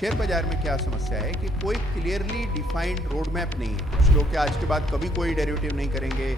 Share बाजार में क्या समस्या है कि कोई क्लियरली डिफाइंड रोड मैप नहीं है। कुछ लोग आज के बाद कभी कोई डेरिवेटिव नहीं करेंगे,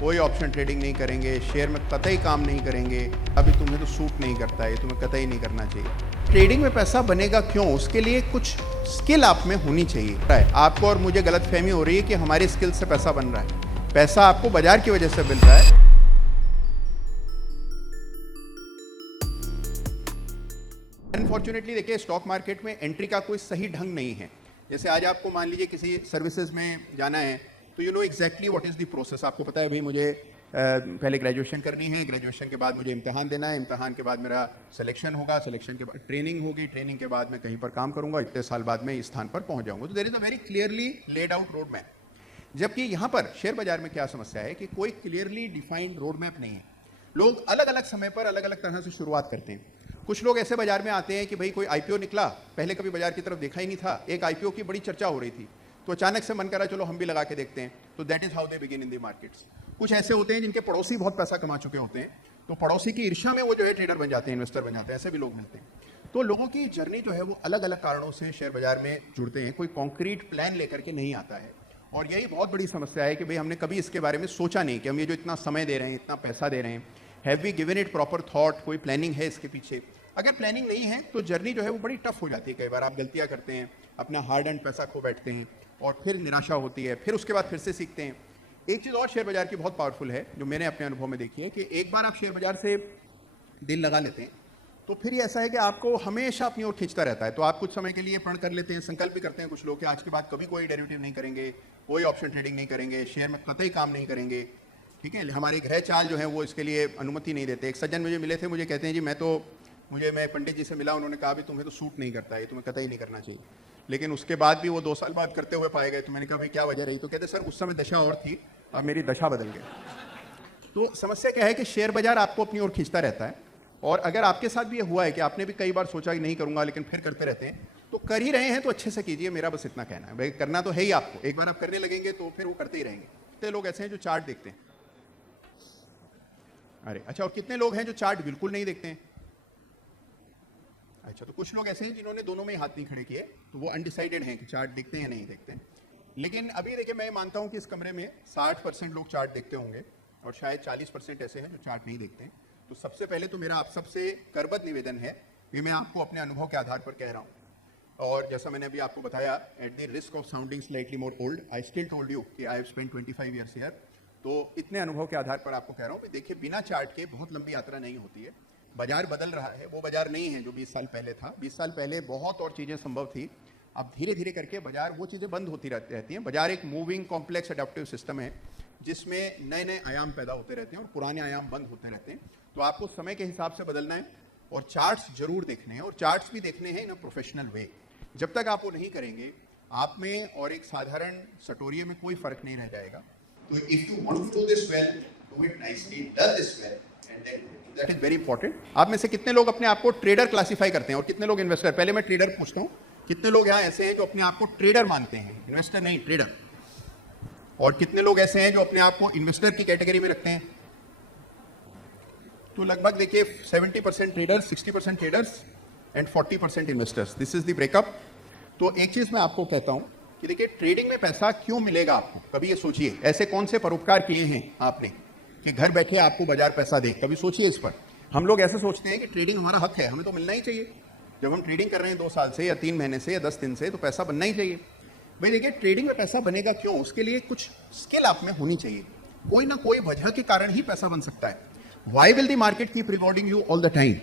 कोई ऑप्शन ट्रेडिंग नहीं करेंगे, शेयर में कतई काम नहीं करेंगे, अभी तुम्हें तो सूट नहीं करता है, तुम्हें कतई नहीं करना चाहिए। ट्रेडिंग में पैसा बनेगा क्यों? उसके लिए कुछ स्किल आप में होनी चाहिए। आपको और मुझे गलतफहमी हो रही है कि हमारी स्किल से पैसा बन रहा है। पैसा आपको बाजार की वजह से मिल रहा है। अनफॉर्चुनेटली देखिए, स्टॉक मार्केट में एंट्री का कोई सही ढंग नहीं है। जैसे आज आपको मान लीजिए किसी सर्विसेज में जाना है तो you know exactly what is the process. आपको पता है भाई मुझे पहले ग्रेजुएशन करनी है, ग्रेजुएशन के बाद मुझे इम्तिहान देना है, इम्तिहान के बाद मेरा सिलेक्शन होगा, सिलेक्शन के बाद ट्रेनिंग होगी, ट्रेनिंग के बाद मैं कहीं पर काम करूंगा, इतने साल बाद मैं इस स्थान पर पहुंच जाऊंगा। तो there is a very clearly laid out road map. जबकि यहाँ पर शेयर बाजार में क्या समस्या है कि कोई क्लियरली डिफाइंड रोड मैप नहीं है। लोग अलग अलग समय पर अलग अलग तरह से शुरुआत करते हैं। कुछ लोग ऐसे बाजार में आते हैं कि भाई कोई आईपीओ निकला, पहले कभी बाजार की तरफ देखा ही नहीं था, एक आईपीओ की बड़ी चर्चा हो रही थी, तो अचानक से मन करा चलो हम भी लगा के देखते हैं। तो that is how they begin in the markets. कुछ ऐसे होते हैं जिनके पड़ोसी बहुत पैसा कमा चुके होते हैं, तो पड़ोसी की ईर्ष्या में वो जो है ट्रेडर बन जाते हैं, इन्वेस्टर बन जाते हैं। ऐसे भी लोग मिलते हैं। तो लोगों की जर्नी जो है वो अलग अलग कारणों से शेयर बाजार में जुड़ते हैं, कोई कॉन्क्रीट प्लान लेकर के नहीं आता है। और यही बहुत बड़ी समस्या है कि भाई हमने कभी इसके बारे में सोचा नहीं कि हम ये जो इतना समय दे रहे हैं, इतना पैसा दे रहे हैं, have we given it proper thought, कोई प्लानिंग है इसके पीछे। अगर प्लानिंग नहीं है तो जर्नी जो है वो बड़ी टफ हो जाती है। कई बार आप गलतियां करते हैं, अपना हार्ड एंड पैसा खो बैठते हैं और फिर निराशा होती है, फिर उसके बाद फिर से सीखते हैं। एक चीज़ और शेयर बाजार की बहुत पावरफुल है जो मैंने अपने अनुभव में देखी है कि एक बार आप शेयर बाजार से दिल लगा लेते हैं तो फिर ये ऐसा है कि आपको हमेशा अपनी ओर खींचता रहता है। तो आप कुछ समय के लिए प्रण कर लेते हैं, संकल्प भी करते हैं कुछ लोग कि आज के बाद कभी कोई डेरिवेटिव नहीं करेंगे, कोई ऑप्शन ट्रेडिंग नहीं करेंगे, शेयर में कतई काम नहीं करेंगे। ठीक है, हमारे गृह चाल जो है वो इसके लिए अनुमति नहीं देते। एक सज्जन मुझे मिले थे, मुझे कहते हैं जी मैं पंडित जी से मिला, उन्होंने कहा भी तुम्हें तो सूट नहीं करता है, तुम्हें कतई नहीं करना चाहिए। लेकिन उसके बाद भी वो 2 साल बाद करते हुए पाए गए। तो मैंने कहा भाई क्या वजह रही? तो कहते सर उस समय दशा और थी, अब मेरी दशा बदल गई। तो समस्या क्या है कि शेयर बाजार आपको अपनी ओर खींचता रहता है। और अगर आपके साथ भी ये हुआ है कि आपने भी कई बार सोचा कि नहीं करूंगा लेकिन फिर करते रहते हैं, तो कर ही रहे हैं तो अच्छे से कीजिए। मेरा बस इतना कहना है, भाई करना तो है ही आपको। एक बार आप करने लगेंगे तो फिर वो करते ही रहेंगे। कितने लोग ऐसे हैं जो चार्ट देखते हैं? अरे अच्छा, और कितने लोग हैं जो चार्ट बिल्कुल नहीं देखते हैं? अच्छा, तो कुछ लोग ऐसे हैं जिन्होंने दोनों में ही हाथ नहीं खड़े किए, तो वो अनडिसाइडेड हैं कि चार्ट देखते हैं या नहीं देखते हैं। लेकिन अभी देखिए, मैं मानता हूं कि इस कमरे में 60% लोग चार्ट देखते होंगे और शायद 40% ऐसे हैं जो चार्ट नहीं देखते हैं। तो सबसे पहले तो मेरा आप सबसे करबद्ध निवेदन है, ये मैं आपको अपने अनुभव के आधार पर कह रहा हूँ। और जैसा मैंने अभी आपको बताया, at the risk of sounding slightly more old, I still told you कि I have spent 25 years here. तो इतने अनुभव के आधार पर आपको कह रहा हूँ कि देखिए, बिना चार्ट के बहुत लंबी यात्रा नहीं होती है। बाजार बदल रहा है, वो बाजार नहीं है जो 20 साल पहले था। 20 साल पहले बहुत और चीज़ें संभव थी। अब धीरे धीरे करके बाजार वो चीज़ें बंद होती रहती हैं। बाजार एक मूविंग कॉम्प्लेक्स अडेप्टिव सिस्टम है जिसमें नए नए आयाम पैदा होते रहते हैं और पुराने आयाम बंद होते रहते हैं। तो आपको समय के हिसाब से बदलना है और चार्ट्स जरूर देखने हैं, और चार्ट्स भी देखने हैं इन अ प्रोफेशनल वे। जब तक आप वो नहीं करेंगे, आप में और एक साधारण सटोरिये में कोई फर्क नहीं रह जाएगा। तो if you want to do this well, do it nicely, do this well and then that is very important. आप में से कितने लोग अपने आप को ट्रेडर क्लासिफाई करते हैं और कितने लोग इन्वेस्टर? पहले मैं ट्रेडर पूछता हूं, कितने लोग यहाँ ऐसे हैं जो अपने आप को ट्रेडर मानते हैं, इन्वेस्टर नहीं, ट्रेडर? और कितने लोग ऐसे हैं जो अपने आप को इन्वेस्टर की कैटेगरी में रखते हैं? तो लगभग देखिए 70% traders, 60% traders and 40% investors. This is the breakup. तो एक चीज मैं आपको कहता हूं कि देखिए, ट्रेडिंग में पैसा क्यों मिलेगा आपको? कभी ये सोचिए, ऐसे कौन से परोपकार किए हैं आपने कि घर बैठे आपको बाजार पैसा दे? कभी सोचिए इस पर। हम लोग ऐसे सोचते हैं कि ट्रेडिंग हमारा हक है, हमें तो मिलना ही चाहिए। जब हम ट्रेडिंग कर रहे हैं 2 साल से या 3 महीने से या 10 दिन से, तो पैसा बनना ही चाहिए। भाई देखिए, ट्रेडिंग में पैसा बनेगा क्यों? उसके लिए कुछ स्किल आप में होनी चाहिए। कोई ना कोई वजह के कारण ही पैसा बन सकता है। Why will the market keep rewarding you all the time?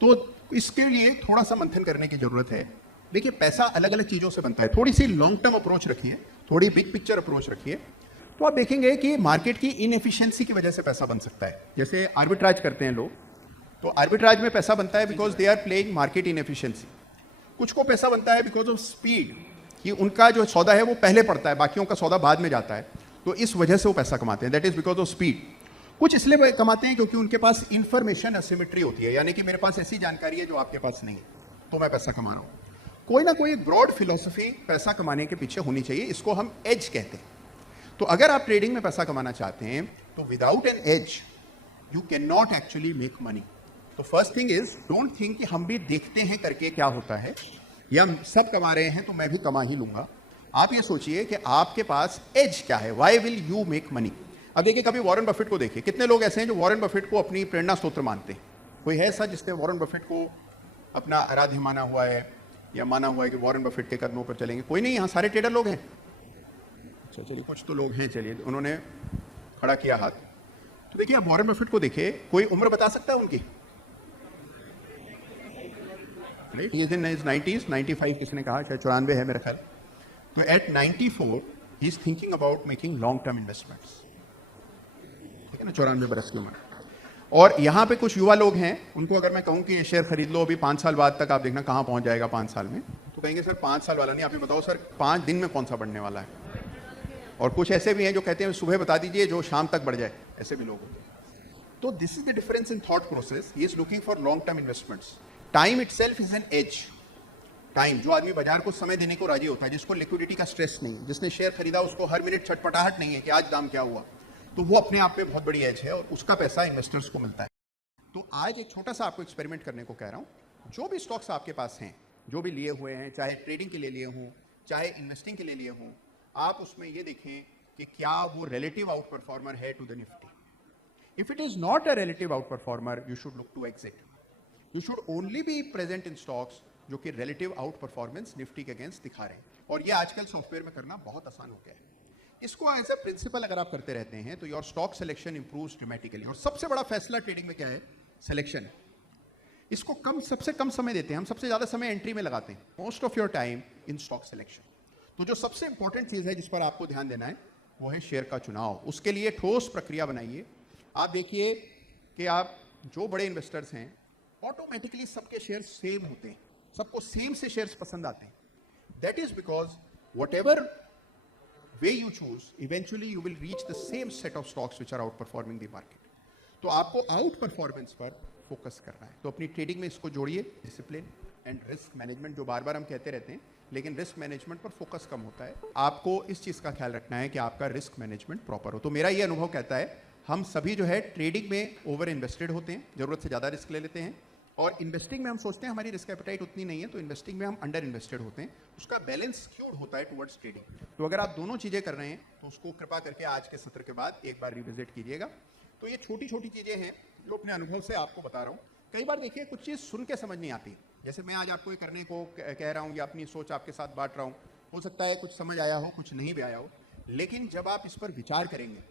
तो इसके लिए थोड़ा सा मंथन करने की जरूरत है। देखिए, पैसा अलग अलग चीजों से बनता है। थोड़ी सी लॉन्ग टर्म अप्रोच रखिए, थोड़ी बिग पिक्चर अप्रोच रखिए, तो आप देखेंगे कि मार्केट की इनएफिशिएंसी की वजह से पैसा बन सकता है। जैसे आर्बिट्राज करते हैं लोग, तो आर्बिट्राज में पैसा बनता है because they are playing market inefficiency. कुछ को पैसा बनता है बिकॉज ऑफ स्पीड, कि उनका जो सौदा है वो पहले पड़ता है, बाकियों का सौदा बाद में जाता है, तो इस वजह से वो पैसा कमाते हैं, that is because of speed. कुछ इसलिए कमाते हैं क्योंकि उनके पास इंफॉर्मेशन असिमेट्री होती है, यानी कि मेरे पास ऐसी जानकारी है जो आपके पास नहीं है, तो मैं पैसा कमा रहा हूं। कोई ना कोई ब्रॉड फिलॉसफी पैसा कमाने के पीछे होनी चाहिए, इसको हम एज कहते हैं। तो अगर आप ट्रेडिंग में पैसा कमाना चाहते हैं तो without an edge you can not actually make money. तो first thing is, don't think कि हम भी देखते हैं करके क्या होता है। या सब कमा रहे हैं तो मैं भी कमा ही लूंगा। आप ये सोचिए कि आपके पास एज क्या है, why will you make money. अब देखिए, कभी वॉरेन बफेट को देखिए, कितने लोग ऐसे हैं जो वॉरेन बफेट को अपनी प्रेरणा स्रोत मानते हैं। कोई है ऐसा जिसने वॉरेन बफेट को अपना आराध्य माना हुआ है या माना हुआ है कि वॉरेन बफेट के कदमों पर चलेंगे? कोई नहीं, यहाँ सारे ट्रेडर लोग हैं। अच्छा चलिए, कुछ तो लोग हैं, चलिए उन्होंने खड़ा किया हाथ। तो देखिए, आप वॉरेन बफेट को देखिए, कोई उम्र बता सकता है उनकी? राइट, ये दिन 90s, 95 किसी ने कहा, शायद 94 है मेरा ख्याल। तो at 94 he is thinking about making long term investments, ठीक है ना, 94 बरस की उम्र। और यहाँ पे कुछ युवा लोग हैं, उनको अगर मैं कहूँ कि ये शेयर खरीद लो, अभी 5 साल बाद तक आप देखना कहाँ पहुँच जाएगा 5 साल में, तो कहेंगे सर 5 साल वाला नहीं, आप ये बताओ सर 5 दिन में कौन सा बढ़ने वाला है। और कुछ ऐसे भी हैं जो कहते हैं सुबह बता दीजिए जो शाम तक बढ़ जाए, ऐसे भी लोग होते हैं। तो this is the difference in thought process. He is looking for long term investments. Time itself is an edge. Time, जो आदमी बाजार को समय देने को राजी होता है, जिसको लिक्विडिटी का स्ट्रेस नहीं, जिसने शेयर खरीदा उसको हर मिनट छटपटाहट नहीं है कि आज दाम क्या हुआ, तो वो अपने आप में बहुत बड़ी एज है और उसका पैसा इन्वेस्टर्स को मिलता है। तो आज एक छोटा सा आपको एक्सपेरिमेंट करने को कह रहा हूं। जो भी स्टॉक्स आपके पास हैं, जो भी लिए हुए हैं, चाहे ट्रेडिंग के लिए लिए हों, चाहे इन्वेस्टिंग के लिए लिए हों, आप उसमें ये देखें कि क्या वो रिलेटिव आउट परफॉर्मर है to the Nifty. If it is not a relative outperformer, you should look to exit. You should only be present in stocks जो कि रिलेटिव आउट परफॉर्मेंस निफ्टी के अगेंस्ट दिखा रहे हैं। और ये आजकल सॉफ्टवेयर में करना बहुत आसान हो गया है। इसको एज अ प्रिंसिपल अगर आप करते रहते हैं तो your stock selection improves dramatically. और सबसे बड़ा फैसला ट्रेडिंग में क्या है? सिलेक्शन। इसको सबसे कम समय देते हैं हम, सबसे ज्यादा समय एंट्री में लगाते हैं, most of your time in stock selection. तो जो सबसे इंपॉर्टेंट चीज है जिस पर आपको ध्यान देना है वो है शेयर का चुनाव। उसके लिए ठोस प्रक्रिया बनाइए। आप देखिए कि आप जो बड़े इन्वेस्टर्स हैं, ऑटोमेटिकली सबके शेयर सेम होते हैं, सबको सेम से शेयर्स पसंद आते हैं। That is because whatever way you choose, eventually you will reach the same set of stocks which are outperforming the market. तो आपको आउट परफॉर्मेंस पर फोकस करना है। तो अपनी ट्रेडिंग में इसको जोड़िए, डिसिप्लिन एंड रिस्क मैनेजमेंट, जो बार बार हम कहते रहते हैं, लेकिन रिस्क मैनेजमेंट पर फोकस कम होता है। आपको इस चीज़ का ख्याल रखना है कि आपका रिस्क मैनेजमेंट प्रॉपर हो। तो मेरा ये अनुभव कहता है, हम सभी जो है ट्रेडिंग में ओवर इन्वेस्टेड होते हैं, जरूरत से ज़्यादा रिस्क ले लेते हैं, और इन्वेस्टिंग में हम सोचते हैं हमारी रिस्क एपेटाइट उतनी नहीं है, तो इन्वेस्टिंग में हम अंडर इन्वेस्टेड होते हैं। उसका बैलेंस स्क्यूड होता है टुवर्ड्स ट्रेडिंग। तो अगर आप दोनों चीज़ें कर रहे हैं तो उसको कृपा करके आज के सत्र के बाद एक बार रिविजिट कीजिएगा। तो ये छोटी छोटी चीज़ें हैं जो अपने अनुभव से आपको बता रहा हूँ। कई बार देखिए कुछ चीज़ सुन के समझ नहीं आती, जैसे मैं आज आपको ये करने को कह रहा हूँ या अपनी सोच आपके साथ बांट रहा हूँ, हो सकता है कुछ समझ आया हो, कुछ नहीं भी आया हो, लेकिन जब आप इस पर विचार करेंगे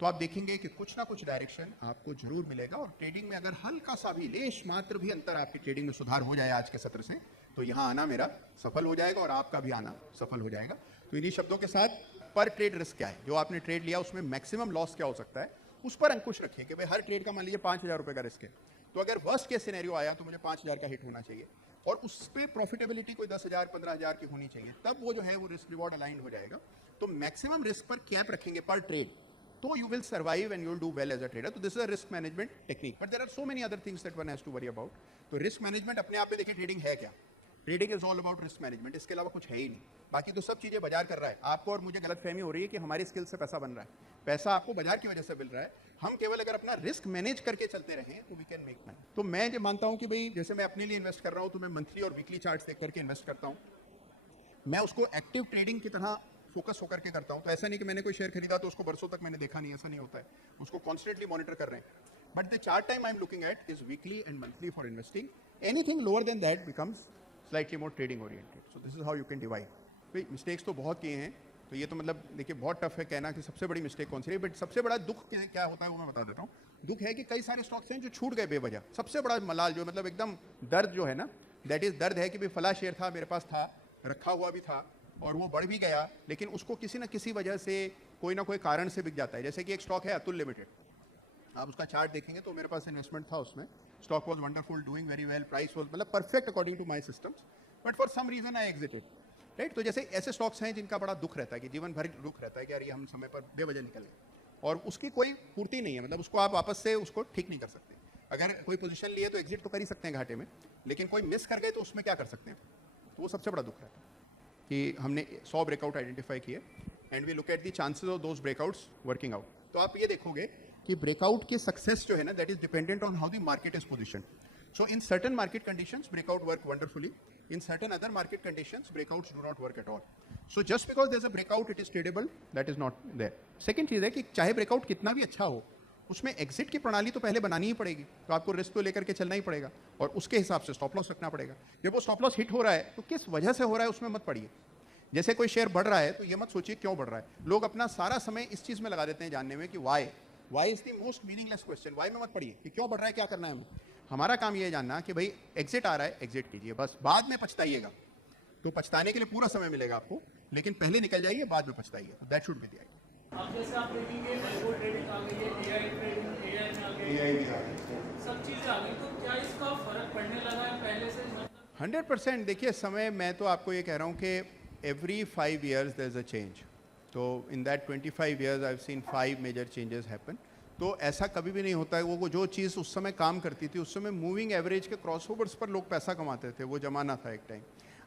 तो आप देखेंगे कि कुछ ना कुछ डायरेक्शन आपको जरूर मिलेगा। और ट्रेडिंग में अगर हल्का सा भी, लेश मात्र भी अंतर आपकी ट्रेडिंग में सुधार हो जाए आज के सत्र से, तो यहाँ आना मेरा सफल हो जाएगा और आपका भी आना सफल हो जाएगा। तो इन्हीं शब्दों के साथ, पर ट्रेड रिस्क क्या है, जो आपने ट्रेड लिया उसमें मैक्सिमम लॉस क्या हो सकता है, उस पर अंकुश रखिए कि भाई हर ट्रेड का मान लीजिए 5,000 रुपये का रिस्क है, तो अगर वर्स्ट केस सिनेरियो आया तो मुझे 5,000 का हिट होना चाहिए, और उस पर प्रॉफिटेबिलिटी कोई 10,000 15,000 की होनी चाहिए, तब वो जो है वो रिस्क रिवॉर्ड अलाइन हो जाएगा। तो मैक्सिमम रिस्क पर कैप रखेंगे पर ट्रेड, तो you will survive and you will do well as a trader. तो this is a risk management technique. But there are so many other things that one has to worry about. तो risk management अपने आप में देखिए trading है क्या? Trading is all about risk management, इसके अलावा कुछ है ही नहीं। बाकी तो सब चीजें बाजार कर रहा है। आपको और मुझे गलतफहमी हो रही है कि हमारी स्किल से पैसा बन रहा है, पैसा आपको बाजार की वजह से मिल रहा है। हम केवल अगर अपना रिस्क मैनेज करके चलते रहें तो वी कैन मेक मनी। तो मैं जो मानता हूं कि भाई जैसे मैं अपने लिए इन्वेस्ट कर रहा हूं तो मैं मंथली और वीकली चार्ट्स देख करके इन्वेस्ट करता हूं। मैं उसको एक्टिव ट्रेडिंग की तरह फोकस होकर के करता हूं। तो ऐसा नहीं कि मैंने कोई शेयर खरीदा तो उसको बरसों तक मैंने देखा नहीं, ऐसा नहीं होता है। उसको कॉन्स्टेंटली मॉनिटर कर रहे हैं। But the chart time I am looking at is weekly and monthly for investing. Anything lower than that becomes slightly more trading oriented. So this is how you can divide. भाई mistakes तो बहुत किए हैं, तो ये तो मतलब देखिए बहुत टफ है कहना कि सबसे बड़ी मिस्टेक कौन सी है। बट सबसे बड़ा दुख क्या होता है वो मैं बता देता हूँ। दुख है कि कई सारे स्टॉक्स हैं जो छूट गए बेवजह। सबसे बड़ा मलाल जो मतलब एकदम दर्द जो है ना, दैट इज दर्द है कि भाई फला शेयर था, मेरे पास था, रखा हुआ भी था और वो बढ़ भी गया, लेकिन उसको किसी न किसी वजह से कोई ना कोई कारण से बिक जाता है। जैसे कि एक स्टॉक है अतुल लिमिटेड, आप उसका चार्ट देखेंगे तो मेरे पास इन्वेस्टमेंट था उसमें, stock was wonderful, doing very well, price was मतलब perfect according to my systems, but for some reason I exited. Right, तो जैसे ऐसे स्टॉक्स हैं जिनका बड़ा दुख रहता है कि जीवन भर दुख रहता है कि यार ये हम समय पर बेवजह निकल गए और उसकी कोई पूर्ति नहीं है, मतलब उसको आप वापस से उसको ठीक नहीं कर सकते। अगर कोई पोजीशन लिए तो एग्जिट तो कर ही सकते हैं घाटे में, लेकिन कोई मिस कर गए तो उसमें क्या कर सकते हैं। तो वो सबसे बड़ा दुख रहता है कि हमने 100 ब्रेकआउट आइडेंटिफाई किए and we look at the chances of those breakouts working out. तो आप ये देखोगे कि ब्रेकआउट की सक्सेस जो है ना, that is dependent on how the market is position. So in certain market conditions breakout work wonderfully, In certain other market conditions, breakouts do not work at all. So just because there's a breakout, it is tradable. That is not there. Second चीज़ है कि चाहे breakout कितना भी अच्छा हो, उसमें exit की प्रणाली तो पहले बनानी ही पड़ेगी. तो आपको रिस्क तो लेकर के चलना ही पड़ेगा और उसके हिसाब से स्टॉप लॉस रखना पड़ेगा. जब वो स्टॉप लॉस हिट हो रहा है तो किस वजह से हो रहा है उसमें मत पड़िए. जैसे कोई शेयर बढ़ रहा है तो ये मत सोचिए क्यों बढ़ रहा है. लोग अपना सारा समय इस चीज़ में लगा देते हैं जानने में कि why is the most meaningless question. Why में मत पड़िए कि क्यों बढ़ रहा है, क्या करना है हमें. हमारा काम ये जानना कि भाई एग्जिट आ रहा है, एग्जिट कीजिए, बस. बाद में पछताइएगा तो पछताने के लिए पूरा समय मिलेगा आपको, लेकिन पहले निकल जाइए, बाद में पछताइए. That should be the idea. अब जैसे आप देखेंगे एल्गो ट्रेडिंग आ गई है, एआई ट्रेडिंग, एआई में आ गई, एआई भी आ गई, सब चीज़ें आ गई, तो क्या इसका फर्क पड़ने लगा है पहले से? 100%. देखिए समय, मैं तो आपको ये कह रहा हूँ कि every 5 years there's a change. तो in that 25 years I've seen 5 major changes happen. तो ऐसा कभी भी नहीं होता है. वो जो चीज़ उस समय काम करती थी, उस समय मूविंग एवरेज के क्रॉसओवर्स पर लोग पैसा कमाते थे, वो जमाना था एक टाइम.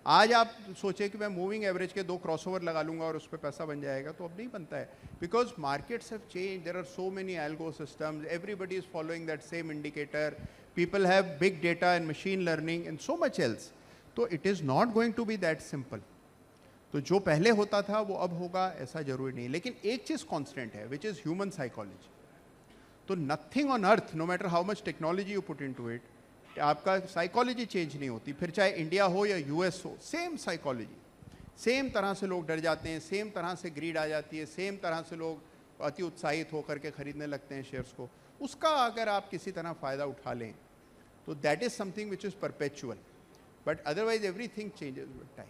आज आप सोचें कि मैं मूविंग एवरेज के 2 क्रॉसओवर लगा लूंगा और उस पर पैसा बन जाएगा, तो अब नहीं बनता है. Because markets have change, there are so many algo systems, everybody is following that same indicator, people have big data and machine learning and so much else. तो it is not going to be that simple. तो जो पहले होता था वो अब होगा ऐसा जरूरी नहीं. लेकिन एक चीज़ कांस्टेंट है, विच इज़ ह्यूमन साइकोलॉजी. तो nothing on earth, no matter how much technology you put into it, आपका साइकोलॉजी चेंज नहीं होती. फिर चाहे इंडिया हो या यूएस हो, सेम साइकोलॉजी, सेम तरह से लोग डर जाते हैं, सेम तरह से ग्रीड आ जाती है, सेम तरह से लोग अति उत्साहित होकर के खरीदने लगते हैं शेयर्स को. उसका अगर आप किसी तरह फ़ायदा उठा लें तो that is something which is perpetual. But otherwise everything changes with time.